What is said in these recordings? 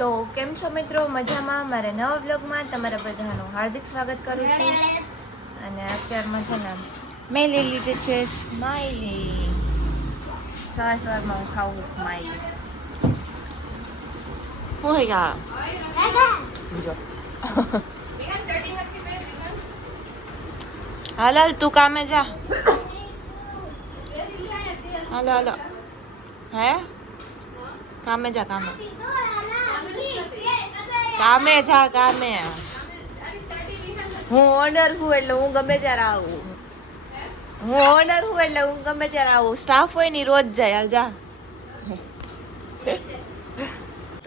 તો કેમ છો મિત્રો? મજામાં? મારા નવા વ્લોગમાં તમારા બધાનું હાર્દિક સ્વાગત કરું છું. અને અત્યારમાં છે ને મેં લઈ લીધી છે સ્માઈલી. સવારમાં હું ખાવું સ્માઈલી. હું હે યા હાલ હાલ તું કામે જા. હાલો હાલો. હે કામે જા કામે. કામે જા કામે. હું ઓનર છું એટલે હું ગમે ત્યારે આવું. હું ઓનર છું એટલે હું ગમે ત્યારે આવું. સ્ટાફ હોય ને રોજ જાય. હાલ જા.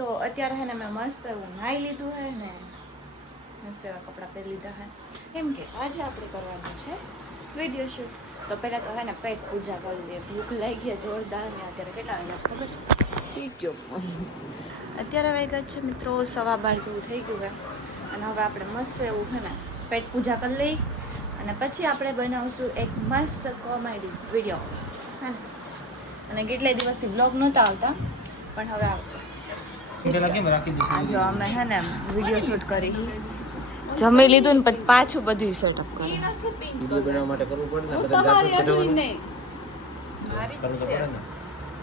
તો અત્યારે હે ને મેં મસ્ત એવું નાઈ લીધું હે ને મસ્ત એવા કપડાં પહેરી લીધા હે. કેમ કે આજે આપણે કરવાનું છે વિડીયો શૂટ. તો પહેલા તો હે ને પેટ પૂજા કરી દઈએ. ભૂખ લાગી ગયા જોરદાર ને અત્યારે કેટલા વાગ્યા ખબર છે? થઈ ગયો ફોન. અત્યારે વાગ્યા છે મિત્રો 12:15 જેવું થઈ ગયું હે. અને હવે આપણે મસ્ત એવું છે ને પેટ પૂજા કરી લઈ અને પછી આપણે બનાવશું એક મસ્ત કોમેડી વિડીયો હે ને. અને કેટલાય દિવસથી બ્લોગ નહોતા આવતા પણ હવે આવશે. જો અમે હે ને વિડીયો શૂટ કરી જમી લીધું ને પછી પાછું બધું સેટઅપ કરી વિડિયો બનાવવા માટે કરવું પડે ને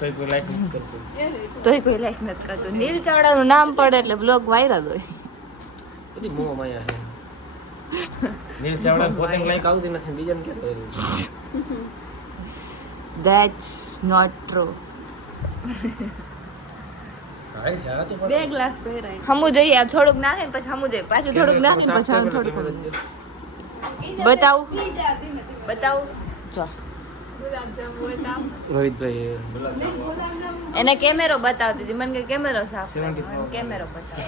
તોય કોઈ લાઈક નથી કરતું. નીલ ચાવડાનું નામ પડે એટલે બ્લોગ વાયરલ હોય. બધી મોહ માયા છે. નીલ ચાવડા પોતે લાઈક આવતી નથી બીજાને કે ધેટ્સ નોટ ટ્રુ. હાલ જાવ તો બે ગ્લાસ પહેરાય હમું જઈએ આ થોડુંક નાખે ને પછી હમું જઈએ પાછું થોડુંક નાખીને પછી આમ થોડુંક બતાવું જો રોહિતભાઈ એને કેમેરો બતાવતી હતી. મને કે કેમેરો સાફ કેમેરો બતાવ.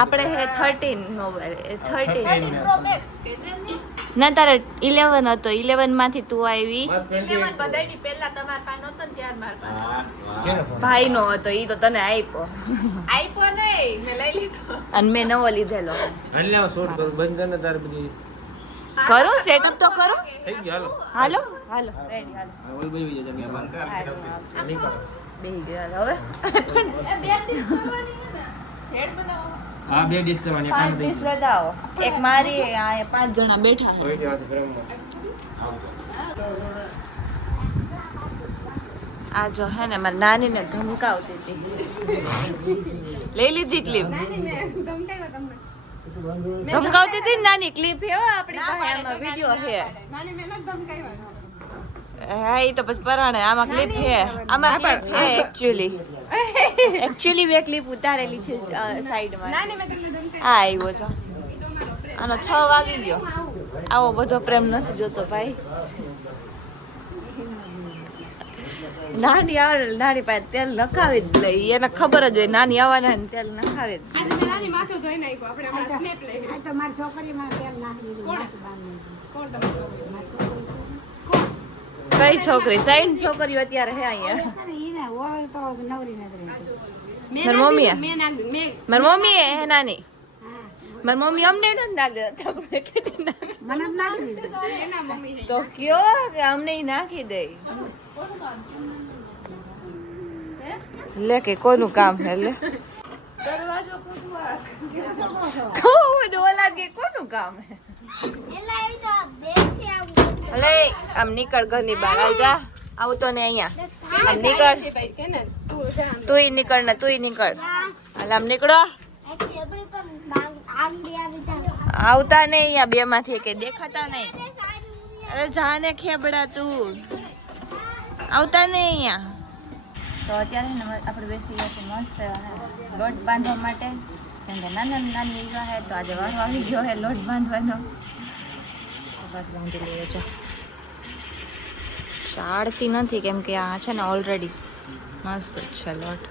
આપણે હે 13 મોબાઈલ 13 ના તારે 11 હતો. 11 માંથી તું આવી. 11 બધાયની પહેલા તમાર પાસે નહોતો ને ત્યાર માર પાસે ભાઈ નો હતો ઈ તો તને આપ્યો. આપ્યો નહીં મેં લઈ લીધો અને મેં નવો લીધેલો. હાલ ને શોટ કરું બંધ કર ને તારે બધી કરો સેટઅપ તો કરો. થઈ ગયો હાલો હાલો રેડી હાલો. ઓલ ભાઈ વિજય જમે બંધ કર નહીં કરો બેહી ગયા હવે. એ બે ડિશ કરવાની છે ને હેડ બનાવો. હા બે ડિશ કરવાની 5 ડીશ બતાવો. એક મારી આ 5 જણા બેઠા છે. હોય જવા ફ્રેમમાં આ જો હે ને મારી નાની ને ધમકાવતી હતી. લઈ લીધી ક્લિપ. ધમકાવતી હતી ને નાની ક્લિપ હે આપણી પાસે. આમાં વિડિયો છે. નાની મહેનત ધમકાવ્યા. હા એ તો પછી પરાણે આમાં ક્લિપ છે. આમાં ક્લિપ છે એકચ્યુઅલી મેં ક્લિપ ઉતારેલી છે સાઈડમાં. નાની મેં તમને ધમકાવી. આ આવ્યો છો. આનો 6 વાગી ગયો. આવો બધો પ્રેમ નથી જોતો ભાઈ. નાની આવે નાની પાસે તેલ નખાવી જ લઈ. એને ખબર જ હોય નાની આવવાના ને તેલ નખાવી જ. આજે મેં નાની માથું ધોઈ નાખ્યું. આપણે હમણાં સ્નેપ લઈ લીધી. તમારી છોકરીમાં તેલ નાખી દીધું. કોણ તમારી છોકરી? કઈ છોકરી? 3 છોકરીઓ અત્યારે હે અહીંયા. મારી મમ્મી મારી મમ્મી હે નાની. મારી મમ્મી અમને નથી નાખી એના મમ્મી હે. તો કયો કે અમને નાખી દે. લે કે કોનું કામ હે લે. દરવાજો તો ઓલા કે કોનું કામ હે. અલે આમ નીકળ ઘરની બહાર. હાલ જા. આવતો ને અહીંયા આમ નીકળ. ભાઈ કે ને તું જા. તુંય નીકળ ને તુંય નીકળ. હાલ આમ નીકળો. આવતા નહીં અહીંયા બે માંથી કે દેખાતા નહીં. અરે જાને ખેબડા તું. આવતા નહીં અહીંયા. તો અત્યારે ને આપણે બેસી ગયા છે મસ્ત લોટ બાંધવા માટે. કેમ કે નાના નાની એવા હે તો આજે વારો આવી ગયો હે લોટ બાંધવાનો. લોટ બાંધી લઈએ છો. ચાળતી નથી કેમ કે આ છે ને ઓલરેડી મસ્ત છે લોટ.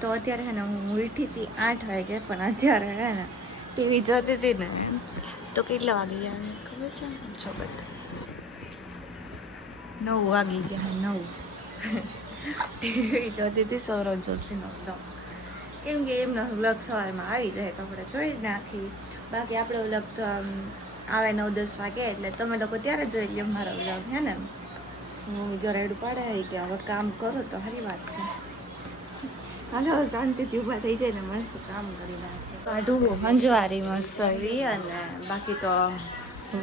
તો અત્યારે હે ને હું ઉઠી હતી 8 વાગે પણ અત્યારે હે ને ટીવી જોતી હતી ને તો કેટલા વાગી ગયા ખબર છે? જો બધા 9 વાગી ગયા. 9 ટીવી જોતી હતી સૌરવ જોશીનો બ્લોગ. કેમ કે એમનો બ્લોગ સવારમાં આવી જાય તો આપણે જોઈ જ નાખી. બાકી આપણો બ્લોગ તો આવે 9-10 વાગે એટલે તમે લોકો ત્યારે જોઈ લો મારો બ્લોગ હે ને. હું જો રેડું પાડે કે હવે કામ કરો તો સારી વાત છે. હાલો શાંતિથી ઊભા થઈ જાય ને મસ્ત કામ કરી નાખે. કાઢું હંજવારી મસ્ત એવી, અને બાકી તો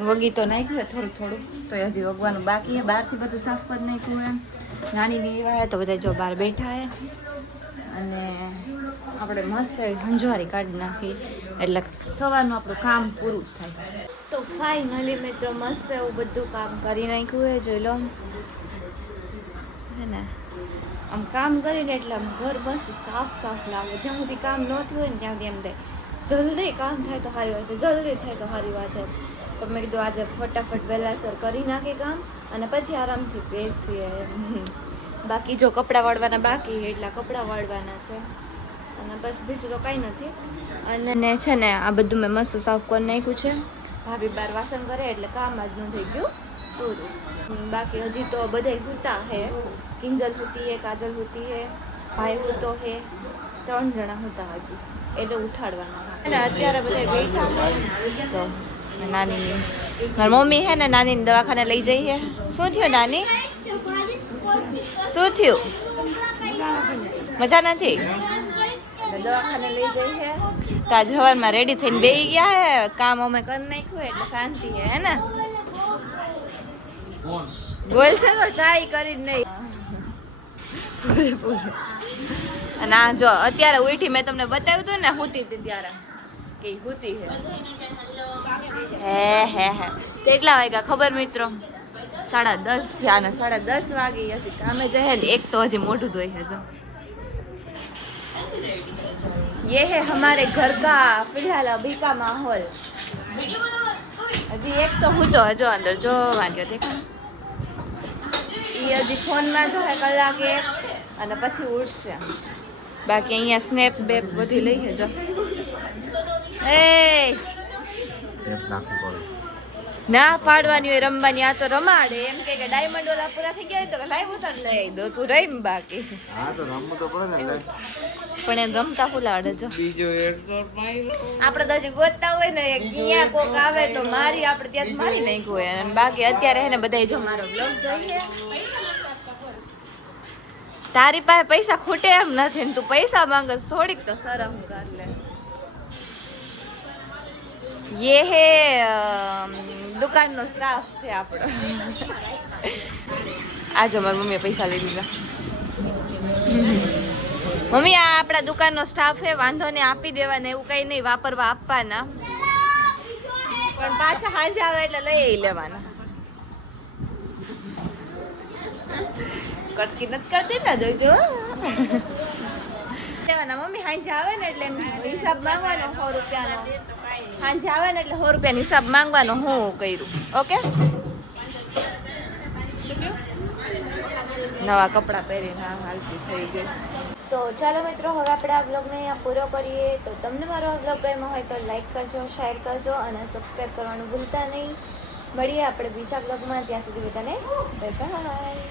વગી તો નાખ્યું થોડું થોડું, તો હજી વગવાનું બાકી છે. બહારથી બધું સાફ કરી નાખ્યું એમ. નાની એવા તો બધા જો બહાર બેઠા હે, અને આપણે મસ્ત એવી હંજવારી કાઢી નાખી એટલે સવારનું આપણું કામ પૂરું થાય. તો ફાઇનલી મિત્રો મસ્ત એવું બધું કામ કરી નાખ્યું હે, જોઈ લો હે ને. આમ કામ કરીને એટલે આમ ઘર મસ્ત સાફ સાફ લાગે. જ્યાં સુધી કામ ન થયું હોય ને ત્યાં સુધી એમ થાય જલ્દી કામ થાય તો સારી વાત, જલ્દી થાય તો સારી વાત એમ. તો મેં કીધું આજે ફટાફટ વહેલાસર કરી નાખીએ કામ, અને પછી આરામથી બેસીએ. બાકી જો કપડાં વાળવાના બાકી એટલા કપડાં વાળવાના છે, અને બસ બીજું તો કાંઈ નથી. અને છે ને આ બધું મેં મસ્ત સાફ કરી નાખ્યું છે. ભાભી બાર વાસણ કરે એટલે કામ જ ન થઈ ગયું પૂરું. બાકી હજી તો બધા સૂતા હે. કિંજલ સૂતી હે, કાજલ સૂતી હે, ભાઈ સૂતો હે, 3 જણા સૂતા હજી, એટલે ઉઠાડવાના. અને અત્યારે બધા બેઠા હે. તો નાનીની મારી મમ્મી હે ને નાનીને દવાખાને લઈ જઈ હે. શું થયું નાની? શું થયું? મજા નથી? દવાખાને લઈ જઈ હે. તો આજ સવારમાં રેડી થઈને બેસી ગયા હે. કામ અમે કરી નાખ્યું એટલે શાંતિ હે ને. બોલશે તો ચાય કરી નહીં. અને આ જો અત્યારે ઉઠી, મેં તમને બતાવ્યું હતું ને હુતી હતી ત્યારે કે હુતી હે. કેટલા વાગ્યા ખબર મિત્રો? 10:30 થયા, અને 10:30 વાગી હજી કામે જાય ને. એક તો હજી મોઢું ધોઈ છે જો. ये है हमारे घर का फिलहाल अभी का माहौल. हजी एक तो હું તો હજો અંદર જો વાગ્યો દેખો. એ હજી ફોનમાં જો હે કલાક એક, અને પછી ઉઠશે. બાકી અહીંયા સ્નેપ બેપ બધી લઈએ જો. એ ના પાડવાની હોય, રમવાની. આ તો રમાડે એમ કે ડાયમંડ ઓલા પૂરા થઈ ગયા હોય તો લાઈવ ઉતાર લઈ દો તું રહીમ. બાકી હા તો રમવું તો પડે ને. પણ એમ રમતા ફૂલાડે જો. આપણે તો હજી ગોતતા હોય ને ક્યાં કોક આવે તો મારી, આપણે ત્યાં મારી નાખ્યું હોય. અને બાકી અત્યારે હે ને બધા જો મારો બ્લોગ જોઈએ. તારી પાસે પૈસા ખૂટે એમ નથી ને તું પૈસા માંગસ, થોડીક તો શરમ કર લે. ये है દુકાનનો સ્ટાફ છે આપણો. આજો મારી મમ્મીએ પૈસા લઈ દીધા. મમ્મી આ આપણા દુકાનનો સ્ટાફ છે, વાંધો ને આપી દેવાના, એવું કઈ નહીં, વાપરવા આપવાના. પણ પાછા સાંજે આવે એટલે લઈ લેવાના. કટકી નથી કરતી ને જોઈજો. લેવાના મમ્મી સાંજે આવે ને એટલે હિસાબ માંગવાનો 100 રૂપિયાનો. સાંજે આવે ને એટલે 100 રૂપિયાનો હિસાબ માંગવાનો. હું કર્યું ઓકે. નવા કપડાં પહેરીને હાલતી થઈ ગઈ. તો ચાલો મિત્રો, હવે આપણે આ બ્લોગને અહીંયા પૂરો કરીએ. તો તમને મારો આ બ્લોગ ગમ્યો હોય તો લાઈક કરજો, શેર કરજો, અને સબસ્ક્રાઈબ કરવાનું ભૂલતા નહીં. મળીએ આપણે બીજા બ્લોગમાં. ત્યાં સુધી બધાને બાય બાય.